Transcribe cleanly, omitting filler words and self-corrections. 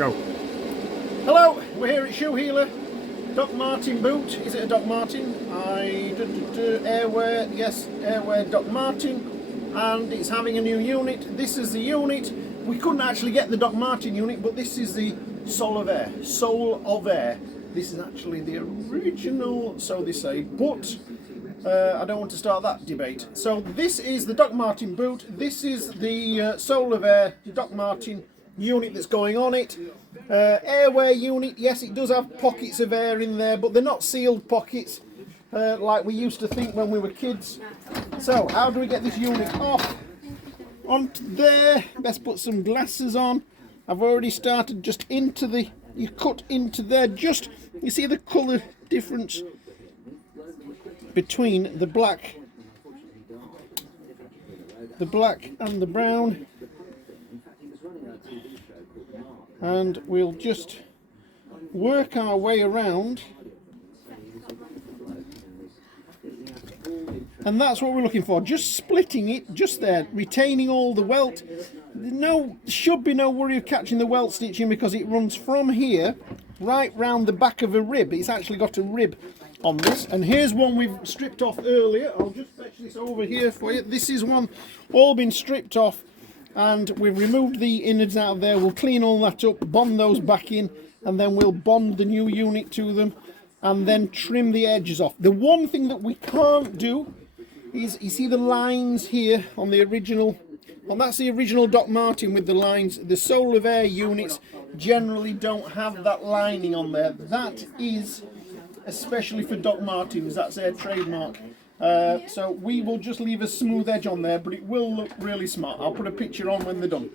Go. Hello, we're here at Shoe Healer. Doc Marten boot. Is it a Doc Marten? Airwair, yes, Airwair Doc Marten, and it's having a new unit. This is the unit. We couldn't actually get the Doc Marten unit, but this is the Solovair. Solovair. This is actually the original, so they say, but I don't want to start that debate. So this is the Doc Marten boot. This is the Solovair Doc Marten unit that's going on it. Airwear unit, yes, it does have pockets of air in there, but they're not sealed pockets like we used to think when we were kids. So how do we get this unit off? Onto there. Best put some glasses on. I've already started just into the, you cut into there, just, you see the colour difference between the black and the brown. And we'll just work our way around, and that's what we're looking for, just splitting it just there, retaining all the welt. Should be no worry of catching the welt stitching, because it runs from here right round the back of a rib. It's actually got a rib on this, and here's one we've stripped off earlier. I'll just fetch this over here for you. This is one all been stripped off, and we've removed the innards out of there. We'll clean all that up, bond those back in, and then we'll bond the new unit to them, and then trim the edges off. The one thing that we can't do is, you see the lines here on the original, well, that's the original Doc Marten with the lines. The Solovair units generally don't have that lining on there. That is especially for Doc Martens, that's their trademark. So we will just leave a smooth edge on there, but it will look really smart. I'll put a picture on when they're done.